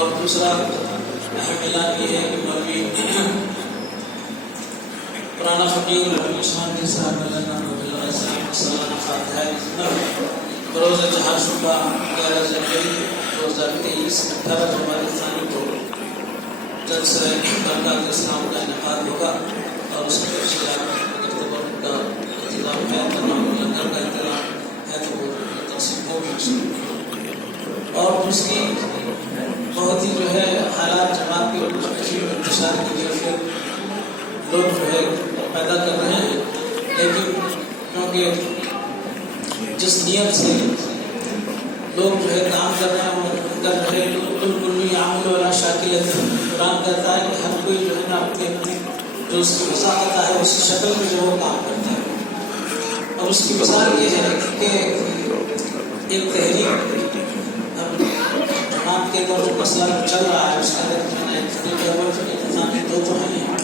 اور دوسرا اہم اعلان یہ ہے کہ مولوی پرانا فقیر رحمۃ شان صاحب سالانہ فاتحہ بروز جہاں شعبہ 11 جنوری 2023 18 جمادی ثانی کو جلسہ برکات اسلام کا انعقاد ہوگا اور اس میں تفصیلات کا انتظام ہے، تمام لنگر کا انتظام ہے تو وہ تقسیم ہوگی۔ اور دوسری بہت ہی جو ہے حالات جماعت کے انتشار کی لیے لوگ جو ہے پیدا کر رہے ہیں، لیکن کیونکہ جس نیت سے لوگ جو ہے کام کر رہے ہیں بالکل عامل والا شاکل قرآن کہتا ہے کہ ہر کوئی جو ہے نا اپنی اپنی جو اس کی وساقت ہے اسی شکل میں جو وہ کام کرتا ہے، اور اس کی مثال یہ ہے کہ ایک تحریک جماعت کے اندر جو مسئلہ چل رہا ہے اس کا انتظامی دو تو ہیں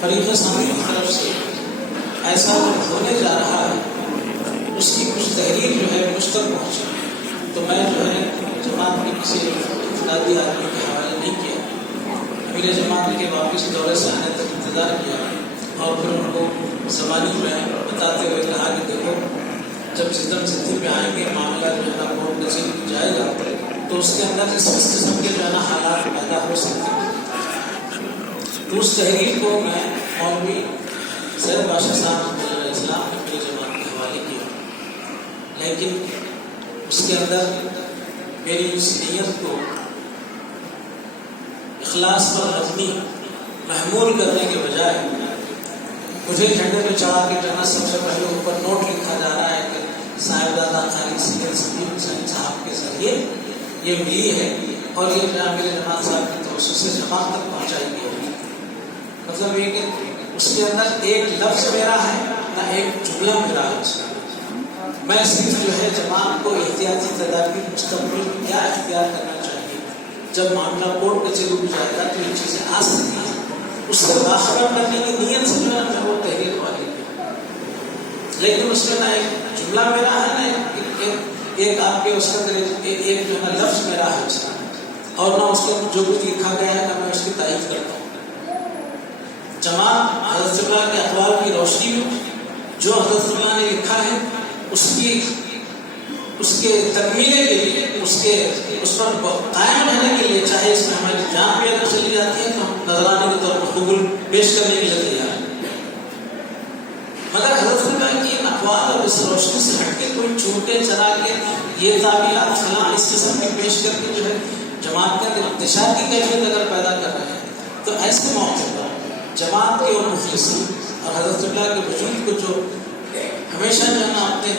فریق ثانی کی طرف سے ایسا ہونے جا رہا ہے، اس کی کچھ تحریر جو ہے مجھ تک پہنچی، تو میں جو ہے جماعت میں کسی انفرادی آدمی کے حوالے نہیں کیا، امیر جماعت کے واپس دورے سے آنے تک انتظار کیا اور پھر ان کو زبانی میں بتاتے ہوئے کہا کہ دیکھو جب ستم ستھی پہ آئیں گے معاملہ جو ہے نا کورٹ نظیر جائے گا تو اس کے اندر اس قسم کے جو ہے نا حالات پیدا ہو سکتے ہیں۔ تو اس تحریر کو میں مولوی سید بادشاہ صاحب علیہ السلام نے میری جماعت کے حوالے کیا، لیکن اس کے اندر میری اس نیت کو اخلاص پر مبنی محمول کرنے کے بجائے مجھے جھنڈے پہ چڑھا کے جہاں سب سے پہلے اوپر نوٹ لکھا جا رہا ہے کہ صاحبزادہ خالد سید سلیم حسین صاحب کے ذریعے یہ ملی ہے اور یہ جناب میرے جماعت صاحب کی توسط سے جماعت تک پہنچائی گئی ہے۔ مطلب یہ کہ اس کے اندر ایک لفظ میرا ہے نہ ایک جملہ میرا ہے، میں صرف جو ہے جماعت کو احتیاطی تدابیر مستقبل میں کیا اختیار کرنا چاہیے، جب معاملہ کورٹ کچہری میں جائے گا تو یہ چیزیں آ سکتی ہیں، اس سے باخبر کرنے کی نیت سے جو ہے وہ تحریر والی ہے، لیکن اس میں نہ ایک جملہ میرا ہے نہ ایک آپ کے اس کے اندر ایک جو ہے لفظ میرا ہے اس کا، اور نہ اس کے اندر جو کچھ لکھا گیا ہے نہ میں اس کی تعریف کرتا ہوں۔ جماعت حضرت اللہ کے اقوال کی روشنی میں جو حضرت اللہ نے لکھا ہے اس کے تکمیلے کے لیے اس پر قائم رہنے کے لیے چاہے اس میں ہماری جان بھی اگر چلی جاتی ہے تو ہم نذرانے کے طور پر قبول پیش کرنے کے لیے تیار ہیں، مگر حضرت اللہ کی اقوال اور اس روشنی سے ہٹ کے کوئی چھوٹے چلا کے یہ تعبیرات فلاں اس قسم کی پیش کر کے جو ہے جماعت کے اندر انتشار کی کیفیت اگر پیدا کر رہے ہیں تو ایسے موقع پر جماعت کے اور مخلصین اور حضرت اللہ کے وجود کو جو ہمیشہ جو ہے نا اپنے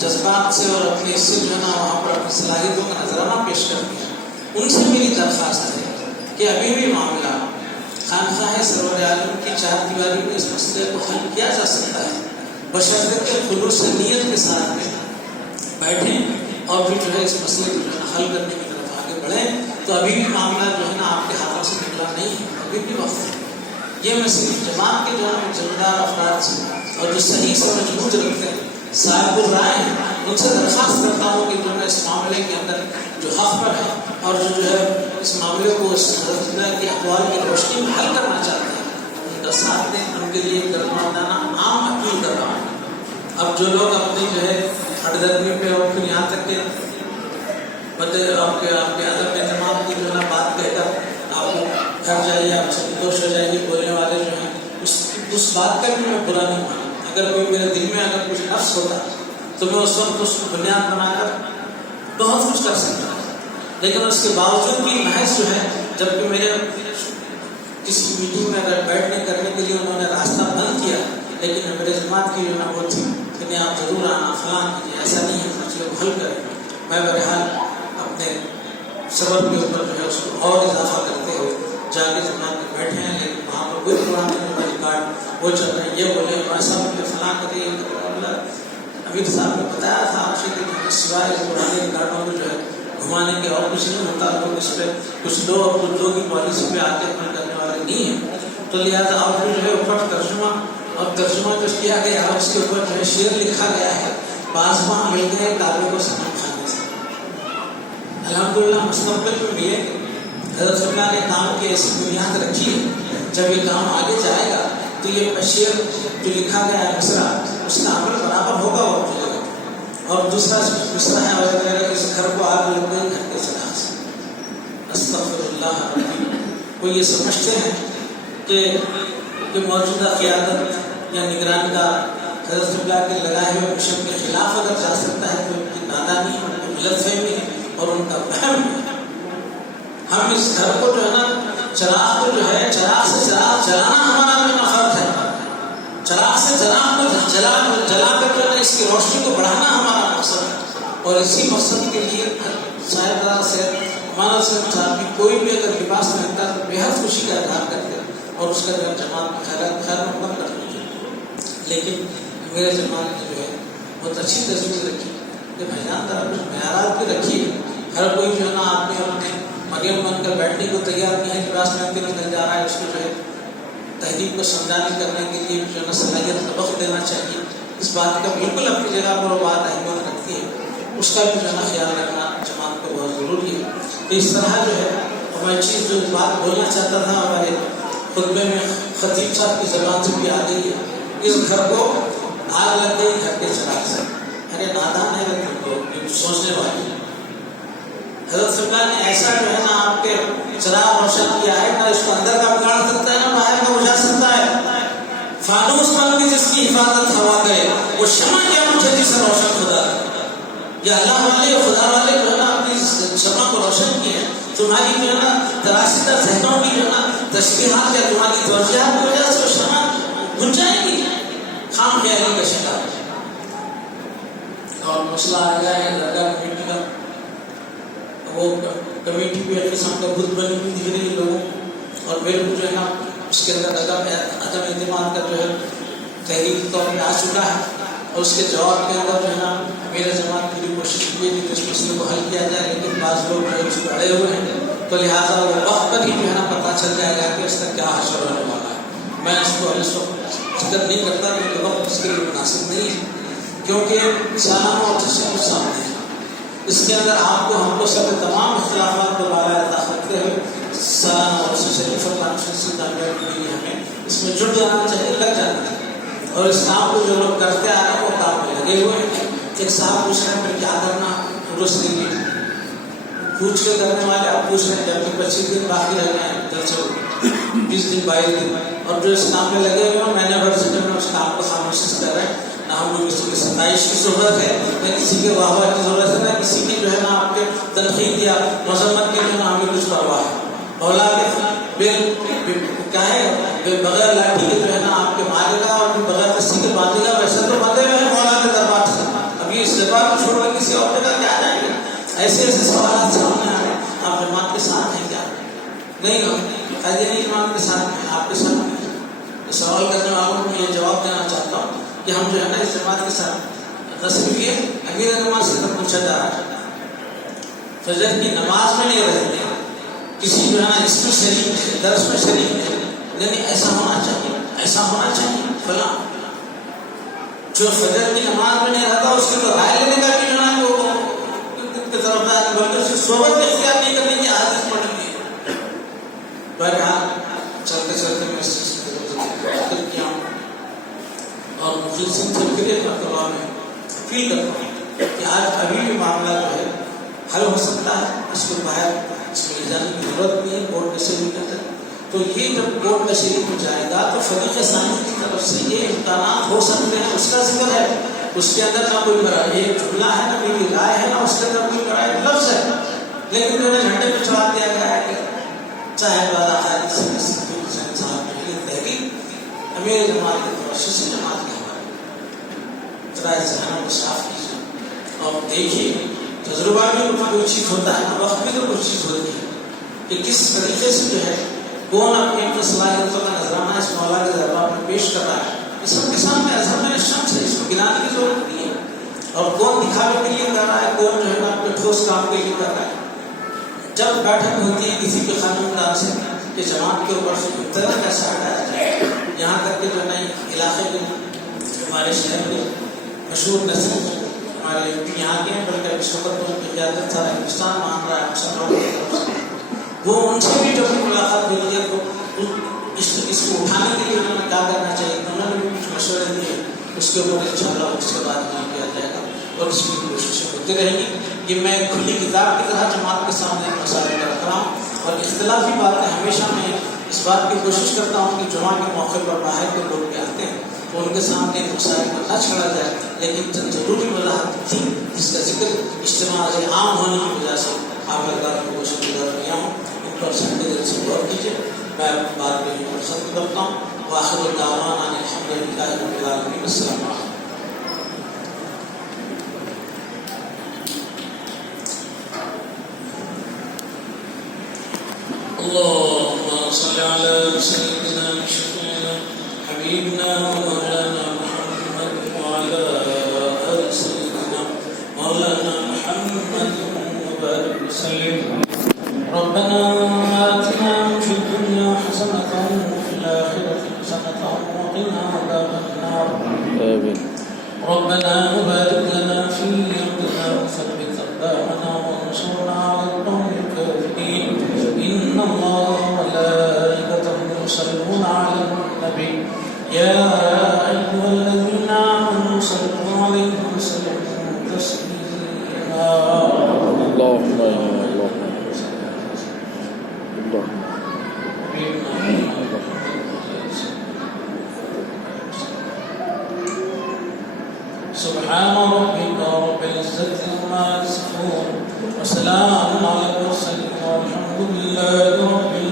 جذبات سے اور اپنے اس سے جو ہے نا وہاں پر اپنی صلاحیتوں کا نذرانہ پیش کرتے ہیں، ان سے میری درخواست ہے کہ ابھی بھی معاملہ خانقاہ سرور عالم کی چار دیواری میں اس مسئلے کو حل کیا جا سکتا ہے، بشرطے کہ خلوص نیت کے ساتھ میں بیٹھیں اور پھر جو ہے اس مسئلے کو جو ہے حل کرنے کی طرف آگے بڑھیں، تو ابھی بھی معاملہ جو ہے نا آپ کے ہاتھوں سے نکلا نہیں ہے، ابھی بھی وقت ہے۔ یہ میں صرف جماعت کے جو ہے ذمہ افراد سے اور جو صحیح سمجھ بوجھ رکھتے ہیں صاحب الرائے ہیں ان سے درخواست کرتا ہوں کہ جو ہے اس معاملے کے اندر جو حق پر ہے اور جو ہے اس معاملے کو اس حضرت اللہ کے اقوال کی روشنی میں حل کرنا چاہتے ہیں ان کا ساتھ دیں، ان کے لیے درماندانہ عام اپیل کر رہا ہوں۔ اب جو لوگ اپنی جو ہے ہردرمی پہ اور پھر یہاں تک کہ آپ کے عدم اعتماد کی جو ہے بات کہہ کر آپ گھر جائیے، آپ سے دوش ہو جائے گی، بولنے والے جو ہیں اس بات کا بھی میں برا نہیں مانا، اگر کوئی میرے دل میں اگر کچھ نفس ہوتا تو میں اس وقت اس کو بنیاد بنا کر بہت کچھ کر سکتا ہوں، لیکن اس کے باوجود بھی محض جو ہے جبکہ میرے کسی میٹنگ میں اگر بیٹھنے کرنے کے لیے انہوں نے راستہ بند کیا، لیکن میرے جماعت کی جو ہے وہ تھی کہ نہیں آپ ضرور آنا فلاں کیجیے، ایسا نہیں ہے مسئلے کو حل کریں، میں بہرحال اپنے سبب کے اوپر جو ہے اس کو اور اضافہ کرتے ہوئے جا کے جماعت میں بیٹھے ہیں، لیکن وہاں پر کوئی پرانے ریکارڈ وہ چل رہے ہیں، یہ بولے ایسا مجھے فلاں کرے، امیر صاحب نے بتایا تھا آپ سے کہ سوائے پرانے ریکارڈوں میں جو ہے گھمانے کے اور کچھ نہیں ہوتا، لوگ اس پہ کچھ لوگ اور کچھ لوگ کی پالیسی پہ آتے عمل کرنے والے نہیں ہیں، تو لہٰذا آپ کو جو ہے اوپر ترجمہ اور ترجمہ جو کیا گیا ہے اس کے اوپر جو ہے شعر لکھا گیا ہے، پاس وہاں مل گئے کعبے کو سنم کھانے سے۔ الحمدللہ مستقبل میں بھی ہے حضرت اللہ نے کام کی ایسی بنیاد رکھی ہے، جب یہ کام آگے جائے گا تو یہ بشیر جو لکھا گیا ہے مصرع، اس کا عمل برابر ہوگا اور چلے گا۔ اور دوسرا مصرع ہے اور کہہ رہا ہے اس گھر کو آگ لگ گئی، گھر کے چراغ سے۔ استغفر اللہ ربی۔ وہ یہ سمجھتے ہیں کہ موجودہ قیادت یا نگران کا حضرت اللہ کے لگائے ہوئے مشن کے خلاف اگر جا سکتا ہے تو ان کی نادانی، ان کی غلط فہمی ہے اور ان کا وہم ہے۔ ہم اس گھر کو جو ہے نا، چراغ کو جو ہے، چراغ سے چراغ جلانا ہمارا اپنا فرض ہے۔ چراغ سے چراغ کو جلا کر جو ہے اس کی روشنی کو بڑھانا ہمارا مقصد ہے، اور اسی مقصد کے لیے صاحبزادہ سے ہمارا صاحب بھی کوئی بھی اگر لباس پہنتا ہے تو بے حد خوشی کا اظہار کرتے اور اس کا جو جماعت خیر مقدم کرتے ہیں۔ لیکن میرے جماعت نے جو ہے بہت اچھی تصویر رکھی کہ بھائیان طرح کچھ معیارات بھی رکھی ہے۔ ہر کوئی جو ہے نا آدمی اپنے مریم بن کر بیٹھنے کو تیار نہیں ہے، لباس پہن کے نکل جا رہا ہے، اس کو جو ہے تحریک کو سمجھانے کرنے کے لیے جو ہے نا صلاحیت کا وقت دینا چاہیے۔ اس بات کا بالکل اپنی جگہ پر وہ بات اہمیت رکھتی ہے، اس کا بھی جو ہے نا خیال رکھنا جماعت کو بہت ضروری ہے۔ اس طرح جو ہے ہماری چیز جو بات بولنا چاہتا تھا ہمارے خطبے میں خطیب صاحب کی زبان سے بھی آ گئی ہے، اس گھر کو آگ لگ گئی گھر کے چراغ سے۔ ارے نادان ہے لوگ سوچنے والی۔ حضرت صلی اللہ نے ایسا جو ہے نا آپ کے چراغ روشن کیا ہے، نہ اس کو اندر کا بگاڑ سکتا ہے نہ باہر کا بجھا سکتا ہے۔ فانوس بن کے جس کی حفاظت ہوا کرے وہ شمع کیا مجھے جسے روشن خدا۔ یہ اللہ والے خدا والے جو ہے نا اپنی شمع کو روشن کیے ہیں۔ تمہاری جو ہے نا تراشیدہ ذہنوں کی جو ہے نا تشبیہات یا تمہاری توجیہات کی وجہ سے وہ شمع بجھ جائے گی، خام خیالی کا شکار۔ اور مسئلہ آ گیا ہے درگاہ کمیٹی کا، وہ کمیٹی بھی ایک قسم کا بت بنی ہوئی دکھ رہی ہے لوگوں، اور میرے کو جو ہے نا اس کے اندر عدم اعتماد کا جو ہے تحریک طور پہ آ چکا ہے، اور اس کے جواب کے اندر جو ہے نا میرے جماعت کی کوشش کی ہے کہ اس مسئلے کو حل کیا جائے، لیکن بعض لوگ جو ہے اس کو اڑے ہوئے ہیں، تو لہٰذا وہ وقت پر ہی جو ہے نا پتہ چل جائے گا کہ اس کا کیا حشر ہونے والا ہے۔ میں اس کو اس وقت ذکر نہیں کرتا کیونکہ وقت اس کے لیے مناسب نہیں ہے، کیونکہ سالانہ اور تشکیل سامنے ہے۔ اس کے اندر آپ کو ہم کو سب تمام اختلافات کو بالا طاقت رکھتے ہوئے سالانہ اور شریف اور کانفرنس کی کامیابی کے لیے ہمیں اس میں جڑ جانا چاہیے، لگ جانا چاہیے، اور اس کام کو جو لوگ کرتے آ رہے ہیں وہ کام میں لگے ہوئے ہیں۔ ایک صاحب پوچھ رہے ہیں پھر کیا کرنا، درست نہیں پوچھ کے کرنے والے آپ پوچھ رہے ہیں، جبکہ 25 دن باقی رہ گئے ہیں، 20 دن 22 دن، اور جو اس کام میں لگے ہوئے ہیں میں نے بڑھ سے اس کام کو خاموشی سے کر رہے ہیں۔ نہ ہم لوگ کسی کی ستائش کی ضرورت ہے، نہ کسی کے واہ واہ کی ضرورت ہے، نہ کسی کی جو ہے نا آپ کے تنقید یا مذمت کی جو ہے نا ہمیں کچھ پرواہ ہے۔ مولا کے کیا ہے بغیر لاٹھی کے جو ہے نا آپ کے مارے گا اور بغیر رسی کے باندھے گا، ویسے تو بندے ہوئے ہیں مولا کے دربار سے، ابھی اس دربار کو چھوڑ کر کسی اور جگہ کیا جائیں گے؟ ایسے ایسے سوالات سامنے آ رہے ہیں۔ آپ جماعت کے ساتھ ہیں کیا؟ نہیں، ہم قائدین جماعت کے ساتھ ہیں، آپ کے ساتھ ہیں۔ سوال کرنے والوں کو یہ جواب دینا چاہتا ہوں کہ ہم جو ہے نا اس جماعت کے ساتھ رسمی یہ امیر نماز سے پوچھا جا رہا ہے، فجر کی نماز میں نہیں رہتے، کسی جو ہے نا اس میں شریک ہے، درس میں شریک ہے، یعنی ایسا ہونا چاہیے، ایسا ہونا چاہیے فلاں۔ جو فجر کی نماز میں نہیں رہتا اس کی تو رائے لینے کا بھی جو ہے وہ طرف بلکہ اس کی صحبت اختیار نہیں کرنے کی عادت پڑ گئی ہے۔ بہرحال چلتے چلتے میں اس چیز کو کیا ہوں اور مخلصین سے پھر ایک مرتبہ میں فیل کرتا ہوں کہ آج ابھی بھی معاملہ جو ہے حل ہو سکتا ہے، اس کو باہر اس میں لے جانے کی ضرورت نہیں ہے، بورڈ میں سے بھی کرتے۔ تو یہ جب بورڈ میں شریک ہو جائے گا تو فریق ثانی کی طرف سے یہ امکانات ہو سکتے ہیں، اس کا ذکر ہے، اس کے اندر نہ کوئی برائے ایک جملہ ہے نہ میری رائے ہے، نہ اس کے اندر کوئی برائے لفظ ہے، لیکن جو ہے جھنڈے پہ چڑھا دیا گیا ہے کہ چاہے بادہ خالی سے صاحب کی تحریر امیر جماعت کی کوشش جماعت کے حوالے ذرائع ذہنوں کو صاف کیجیے اور دیکھیے، تجربہ بھی کوئی چیز ہوتا ہے، وقت بھی تو کوئی چیز ہوتی ہے کہ کس طریقے سے جو ہے کون اپنی صلاحیتوں کا نذرانہ اس مولا کے دربار میں پیش کر رہا ہے۔ اس وقت کے سامنے اظہر میں شمس ہے، اس کو گرانے کی ضرورت نہیں ہے، اور کون دکھاوے کے لیے کر رہا ہے، کون جو ہے نا اپنے ٹھوس کام کے لیے کر رہا ہے۔ جب بیٹھک ہوتی ہے کسی کے قانون دان سے کہ جماعت کے اوپر سے مختلف کیسا ہٹایا جائے، یہاں تک کہ جو نئی علاقے کے ہمارے شہر کے مشہور نسل ہمارے یہاں کے ہیں، بلکہ اس وقت ان کی قیادت سارا ہندوستان مان رہا ہے، مسلمانوں کی طرف سے وہ ان سے بھی جب ملاقات ہوئی ہے تو اس کو اٹھانے کے لیے انہوں نے کیا کرنا چاہیے، تو انہوں نے بھی کچھ مشورے دیے، اس کے اوپر انشاءاللہ اس کے بعد کام کیا جائے گا اور اس کی کوششیں ہوتی رہیں گی. یہ میں کھلی کتاب کی طرح جماعت کے سامنے مسائل رکھ رہا ہوں، اور اختلافی باتیں ہمیشہ میں اس بات کی کوشش کرتا ہوں کہ جمعہ کے موقع پر باہر کے لوگ بھی آتے ہیں تو ان کے سامنے مسائل کو نہ چھڑا جائے، لیکن چند ضروری وضاحت تھی جس کا ذکر اجتماع عام ہونے کی وجہ سے آپ اگر کو کوشش گزار کیا ہوں، ان پر سنڈے دل سے غور کیجیے. میں بات میں ختم کرتا ہوں. واخر دعوانا الحمدللہ رب العالمین. السلام علیکم. اللهم صل على سيدنا شفيعنا حبيبنا ومولانا محمد وعلى آل سيدنا مولانا محمد وبارك وسلم. ربنا آتنا في الدنيا حسنة وفي الآخرة حسنة وقنا عذاب النار. ربنا وبارك لنا في أرضنا وثبت أقدامنا وانصرنا على القوم الكافرين. إن الله وملائكته يصلون على النبي يا أيها الذين آمنوا صلوا عليه وسلموا تسليما. اللهم سبحان ربك رب العزة عما يصفون وسلام على المرسلين والحمد لله رب العالمين.